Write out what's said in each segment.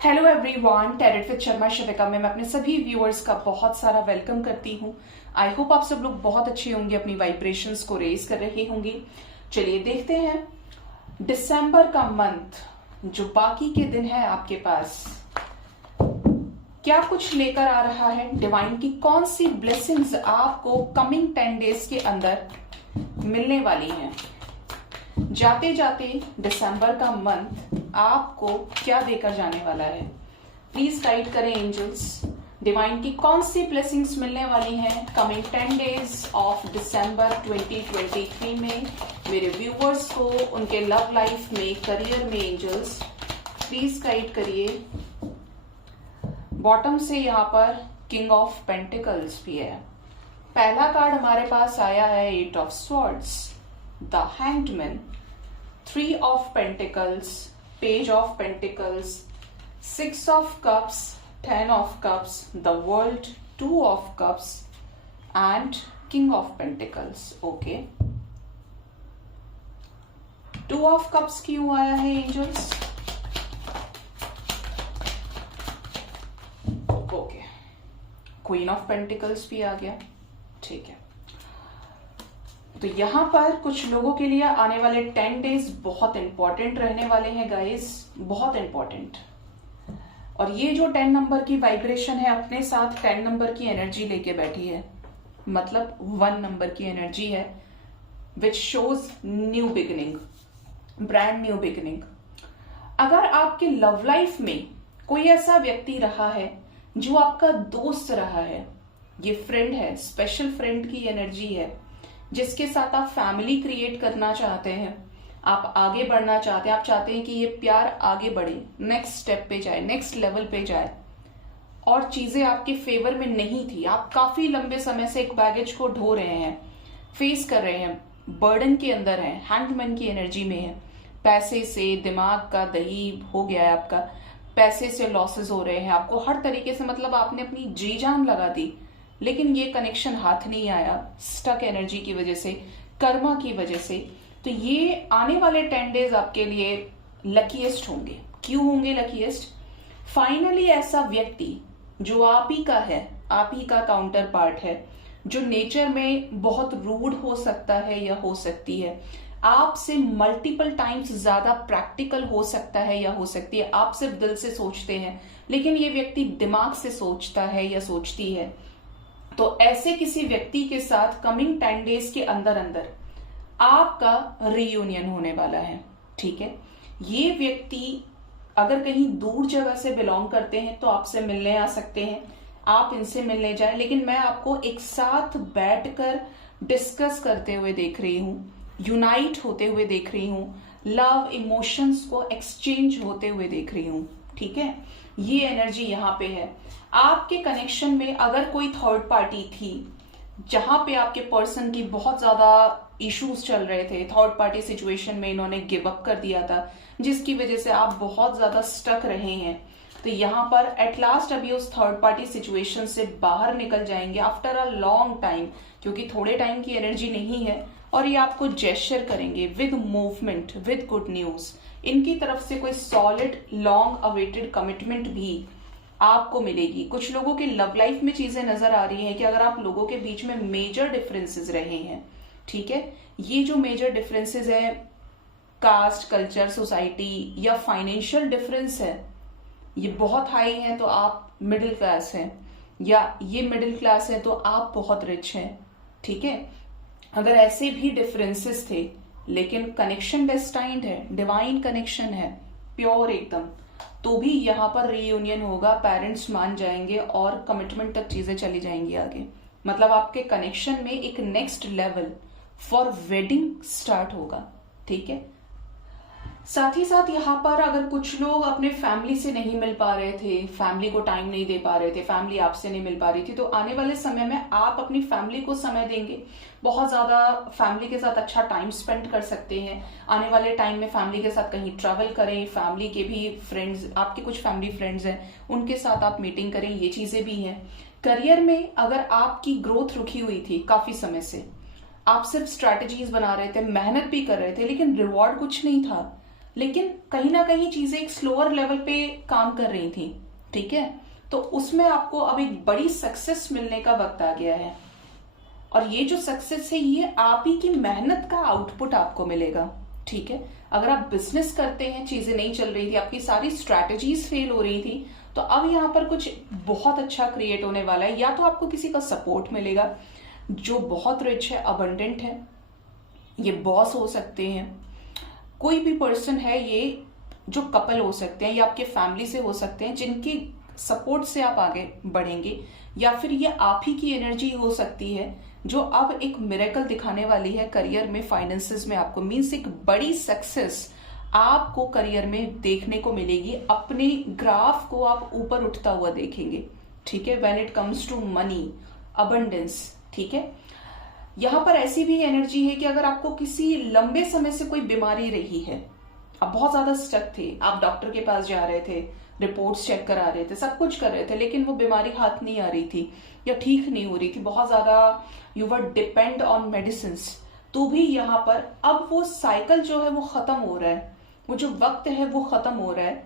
Hello everyone, tarot with Sharma Shavika में मैं अपने सभी व्यूअर्स का बहुत सारा वेलकम करती हूँ। आई होप आप सब लोग बहुत अच्छे होंगे, अपनी वाइब्रेशंस को रेज कर रहे होंगे। चलिए देखते हैं दिसंबर का मंथ, जो बाकी के दिन है आपके पास, क्या कुछ लेकर आ रहा है। डिवाइन की कौन सी ब्लेसिंग्स आपको कमिंग 10 डेज के अंदर मिलने वाली हैं। जाते जाते दिसंबर का मंथ आपको क्या देकर जाने वाला है, प्लीज गाइड करें एंजल्स। डिवाइन की कौन सी ब्लेसिंग्स मिलने वाली हैं कमिंग 10 डेज ऑफ दिसंबर 2023 में मेरे व्यूवर्स को, उनके लव लाइफ में, करियर में। एंजल्स प्लीज गाइड करिए। बॉटम से यहाँ पर किंग ऑफ पेंटिकल्स भी है। पहला कार्ड हमारे पास आया है 8 of swords, the hanged man, 3 of pentacles, page of pentacles, 6 of cups, 10 of cups, the world, 2 of cups and king of pentacles. Okay, 2 of cups क्यों आया है angels? Okay, queen of pentacles भी आ गया। ठीक है, तो यहां पर कुछ लोगों के लिए आने वाले 10 डेज बहुत इंपॉर्टेंट रहने वाले हैं गाइस, बहुत इंपॉर्टेंट। और ये जो 10 नंबर की वाइब्रेशन है अपने साथ 10 नंबर की एनर्जी लेके बैठी है, मतलब 1 नंबर की एनर्जी है, which shows new beginning, brand new beginning. अगर आपके लव लाइफ में कोई ऐसा व्यक्ति रहा है जो आपका दोस्त रहा है, ये फ्रेंड है, स्पेशल फ्रेंड की एनर्जी है, जिसके साथ आप फैमिली क्रिएट करना चाहते हैं, आप आगे बढ़ना चाहते हैं, आप चाहते हैं कि ये प्यार आगे बढ़े, नेक्स्ट स्टेप पे जाए, नेक्स्ट लेवल पे जाए, और चीजें आपके फेवर में नहीं थी, आप काफी लंबे समय से एक बैगेज को ढो रहे हैं, फेस कर रहे हैं, बर्डन के अंदर हैं, हैंडमैन की एनर्जी में है, पैसे से दिमाग का दही हो गया है आपका, पैसे से लॉसेस हो रहे हैं आपको हर तरीके से, मतलब आपने अपनी जी जान लगा दी, लेकिन ये कनेक्शन हाथ नहीं आया, स्टक एनर्जी की वजह से, कर्मा की वजह से। तो ये आने वाले 10 डेज आपके लिए लकीएस्ट होंगे। क्यों होंगे लकीएस्ट? फाइनली ऐसा व्यक्ति जो आप ही का है, आप ही का काउंटर पार्ट है, जो नेचर में बहुत रूड हो सकता है या हो सकती है, आपसे मल्टीपल टाइम्स ज्यादा प्रैक्टिकल हो सकता है या हो सकती है, आप सिर्फ दिल से सोचते हैं लेकिन ये व्यक्ति दिमाग से सोचता है या सोचती है। तो ऐसे किसी व्यक्ति के साथ कमिंग 10 डेज के अंदर अंदर आपका रियूनियन होने वाला है। ठीक है, ये व्यक्ति अगर कहीं दूर जगह से बिलोंग करते हैं तो आपसे मिलने आ सकते हैं, आप इनसे मिलने जाए, लेकिन मैं आपको एक साथ बैठकर डिस्कस करते हुए देख रही हूं, यूनाइट होते हुए देख रही हूं, लव इमोशंस को एक्सचेंज होते हुए देख रही हूं। ठीक है, ये एनर्जी यहां पे है। आपके कनेक्शन में अगर कोई थर्ड पार्टी थी, जहां पे आपके पर्सन की बहुत ज्यादा इश्यूज चल रहे थे, थर्ड पार्टी सिचुएशन में इन्होंने गिव अप कर दिया था, जिसकी वजह से आप बहुत ज्यादा स्टक रहे हैं, तो यहां पर एट लास्ट अभी उस थर्ड पार्टी सिचुएशन से बाहर निकल जाएंगे आफ्टर अ लॉन्ग टाइम, क्योंकि थोड़े टाइम की एनर्जी नहीं है, और ये आपको जेस्चर करेंगे with movement, with good news. इनकी तरफ से कोई सॉलिड लॉन्ग अवेटेड कमिटमेंट भी आपको मिलेगी। कुछ लोगों के लव लाइफ में चीजें नजर आ रही हैं कि अगर आप लोगों के बीच में मेजर डिफरेंसेस रहे हैं, ठीक है, ये जो मेजर डिफरेंसेस है, कास्ट, कल्चर, सोसाइटी या फाइनेंशियल डिफरेंस है, ये बहुत हाई है तो आप मिडिल क्लास हैं, या ये मिडिल क्लास है तो आप बहुत रिच हैं। ठीक है, अगर ऐसे भी डिफरेंसेस थे लेकिन कनेक्शन डेस्टाइंड है, डिवाइन कनेक्शन है, प्योर एकदम, तो भी यहाँ पर रीयूनियन होगा, पेरेंट्स मान जाएंगे और कमिटमेंट तक चीजें चली जाएंगी आगे। मतलब आपके कनेक्शन में एक next level for wedding start होगा। ठीक है, साथ ही साथ यहाँ पर अगर कुछ लोग अपने फैमिली से नहीं मिल पा रहे थे, फैमिली को टाइम नहीं दे पा रहे थे, फैमिली आपसे नहीं मिल पा रही थी, तो आने वाले समय में आप अपनी फैमिली को समय देंगे, बहुत ज्यादा फैमिली के साथ अच्छा टाइम स्पेंड कर सकते हैं। आने वाले टाइम में फैमिली के साथ कहीं ट्रैवल करें, फैमिली के भी फ्रेंड्स, आपके कुछ फैमिली फ्रेंड्स हैं, उनके साथ आप मीटिंग करें, ये चीजें भी हैं। करियर में अगर आपकी ग्रोथ रुकी हुई थी काफी समय से, आप सिर्फ स्ट्रैटेजीज बना रहे थे, मेहनत भी कर रहे थे, लेकिन रिवॉर्ड कुछ नहीं था, लेकिन कहीं ना कहीं चीजें एक स्लोअर लेवल पे काम कर रही थी, ठीक है। तो उसमें आपको अब एक बड़ी सक्सेस मिलने का वक्त आ गया है, और ये जो सक्सेस है ये आप ही की मेहनत का आउटपुट आपको मिलेगा, ठीक है। अगर आप बिजनेस करते हैं, चीजें नहीं चल रही थी, आपकी सारी स्ट्रैटेजीज फेल हो रही थी, तो अब यहाँ पर कुछ बहुत अच्छा क्रिएट होने वाला है। या तो आपको किसी का सपोर्ट मिलेगा जो बहुत रिच है, अबंडेंट है, ये बॉस हो सकते हैं, कोई भी पर्सन है, ये जो कपल हो सकते हैं या आपके फैमिली से हो सकते हैं जिनकी सपोर्ट से आप आगे बढ़ेंगे, या फिर ये आप ही की एनर्जी हो सकती है जो अब एक मिरेकल दिखाने वाली है करियर में, फाइनेंसेस में। आपको मीन्स एक बड़ी सक्सेस आपको करियर में देखने को मिलेगी, अपने ग्राफ को आप ऊपर उठता हुआ देखेंगे, ठीक है, when it comes to money, abundance, ठीक है। यहां पर ऐसी भी एनर्जी है कि अगर आपको किसी लंबे समय से कोई बीमारी रही है, आप बहुत ज्यादा स्टक थे, आप डॉक्टर के पास जा रहे थे, रिपोर्ट्स चेक करा रहे थे, सब कुछ कर रहे थे, लेकिन वो बीमारी हाथ नहीं आ रही थी या ठीक नहीं हो रही थी, बहुत ज्यादा you were depend on medicine, तो भी यहाँ पर अब वो साइकिल जो है वो खत्म हो रहा है, वो जो वक्त है वो खत्म हो रहा है,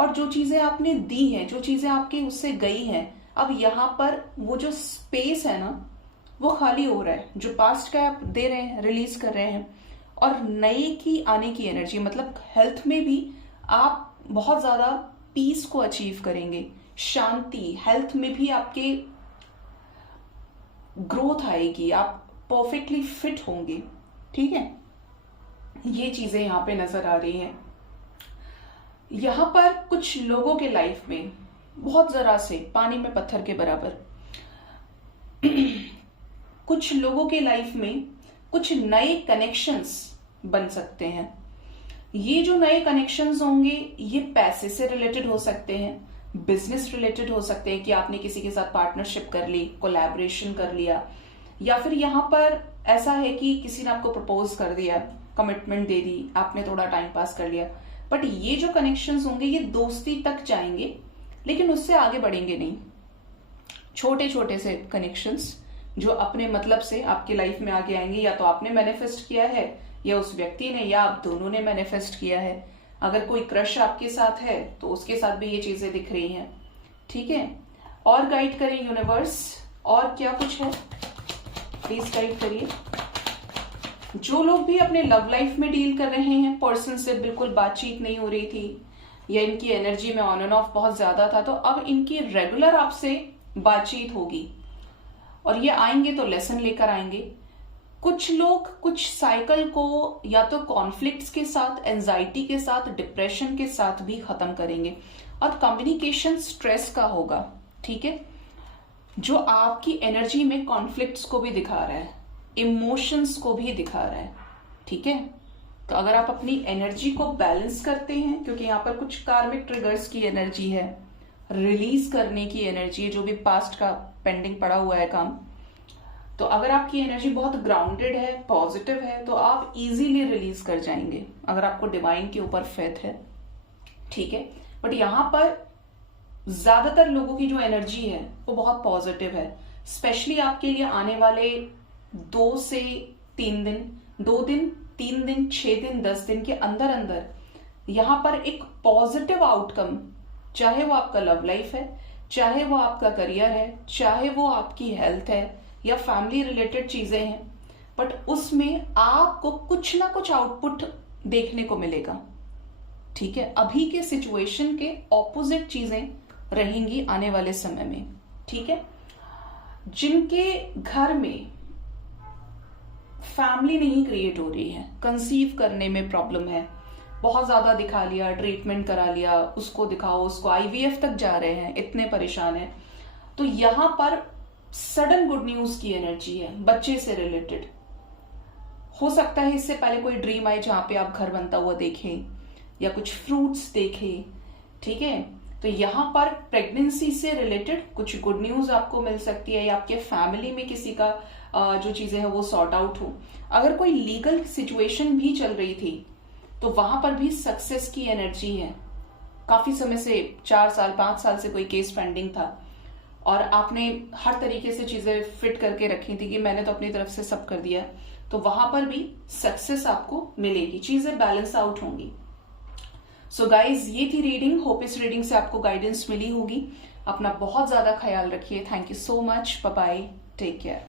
और जो चीजें आपने दी हैं, जो चीजें आपकी उससे गई हैं, अब यहाँ पर वो जो स्पेस है ना वो खाली हो रहा है, जो पास्ट का आप दे रहे हैं, रिलीज कर रहे हैं, और नए की आने की एनर्जी, मतलब हेल्थ में भी आप बहुत ज्यादा पीस को अचीव करेंगे, शांति, हेल्थ में भी आपके ग्रोथ आएगी, आप परफेक्टली फिट होंगे, ठीक है। ये चीजें यहां पे नजर आ रही हैं। यहां पर कुछ लोगों के लाइफ में बहुत जरा से पानी में पत्थर के बराबर कुछ लोगों के लाइफ में कुछ नए कनेक्शंस बन सकते हैं। ये जो नए कनेक्शंस होंगे ये पैसे से रिलेटेड हो सकते हैं, बिजनेस रिलेटेड हो सकते हैं कि आपने किसी के साथ पार्टनरशिप कर ली, कोलैबोरेशन कर लिया, या फिर यहाँ पर ऐसा है कि किसी ने आपको प्रपोज कर दिया, कमिटमेंट दे दी, आपने थोड़ा टाइम पास कर लिया। बट ये जो कनेक्शंस होंगे ये दोस्ती तक जाएंगे, लेकिन उससे आगे बढ़ेंगे नहीं। छोटे छोटे से कनेक्शंस जो अपने मतलब से आपकी लाइफ में आगे आएंगे, या तो आपने मैनिफेस्ट किया है या उस व्यक्ति ने, या आप दोनों ने मैनिफेस्ट किया है। अगर कोई क्रश आपके साथ है तो उसके साथ भी ये चीजें दिख रही हैं, ठीक है। और गाइड करें यूनिवर्स, और क्या कुछ है प्लीज गाइड करिए। जो लोग भी अपने लव लाइफ में डील कर रहे हैं, पर्सन से बिल्कुल बातचीत नहीं हो रही थी, या इनकी एनर्जी में ऑन एंड ऑफ बहुत ज्यादा था, तो अब इनकी रेगुलर आपसे बातचीत होगी, और ये आएंगे तो लेसन लेकर आएंगे। कुछ लोग कुछ साइकिल को या तो कॉन्फ्लिक्ट्स के साथ, एंजाइटी के साथ, डिप्रेशन के साथ भी खत्म करेंगे, और कम्युनिकेशन स्ट्रेस का होगा, ठीक है, जो आपकी एनर्जी में कॉन्फ्लिक्ट्स को भी दिखा रहा है, इमोशंस को भी दिखा रहा है, ठीक है। तो अगर आप अपनी एनर्जी को बैलेंस करते हैं, क्योंकि यहाँ पर कुछ कार्मिक ट्रिगर्स की एनर्जी है, रिलीज करने की एनर्जी है, जो भी पास्ट का पेंडिंग पड़ा हुआ है काम, तो अगर आपकी एनर्जी बहुत ग्राउंडेड है, पॉजिटिव है, तो आप इजीली रिलीज कर जाएंगे अगर आपको डिवाइन के ऊपर फेथ है, ठीक है। बट यहां पर ज्यादातर लोगों की जो एनर्जी है वो बहुत पॉजिटिव है, स्पेशली आपके लिए आने वाले 2 से 3 दिन, 2 दिन, 3 दिन, 6 दिन, 10 दिन के अंदर अंदर यहां पर एक पॉजिटिव आउटकम, चाहे वो आपका लव लाइफ है, चाहे वो आपका करियर है, चाहे वो आपकी हेल्थ है या फैमिली रिलेटेड चीजें हैं, बट उसमें आपको कुछ ना कुछ आउटपुट देखने को मिलेगा, ठीक है। अभी के सिचुएशन के ऑपोजिट चीजें रहेंगी आने वाले समय में, ठीक है। जिनके घर में फैमिली नहीं क्रिएट हो रही है, कंसीव करने में प्रॉब्लम है, बहुत ज्यादा दिखा लिया, ट्रीटमेंट करा लिया, उसको दिखाओ, उसको आईवीएफ तक जा रहे हैं, इतने परेशान हैं, तो यहां पर सडन गुड न्यूज की एनर्जी है, बच्चे से रिलेटेड हो सकता है। इससे पहले कोई ड्रीम आए जहां पे आप घर बनता हुआ देखें या कुछ फ्रूट्स देखें, ठीक है। तो यहां पर प्रेगनेंसी से रिलेटेड कुछ गुड न्यूज आपको मिल सकती है, या आपके फैमिली में किसी का जो चीजें हैं वो सॉर्ट आउट हो। अगर कोई लीगल सिचुएशन भी चल रही थी तो वहां पर भी सक्सेस की एनर्जी है। काफी समय से 4 साल 5 साल से कोई केस पेंडिंग था और आपने हर तरीके से चीजें फिट करके रखी थी कि मैंने तो अपनी तरफ से सब कर दिया, तो वहां पर भी सक्सेस आपको मिलेगी, चीजें बैलेंस आउट होंगी। सो गाइज ये थी रीडिंग। होप इस रीडिंग से आपको गाइडेंस मिली होगी। अपना बहुत ज्यादा ख्याल रखिए। Thank you so much. Bye bye. Take care.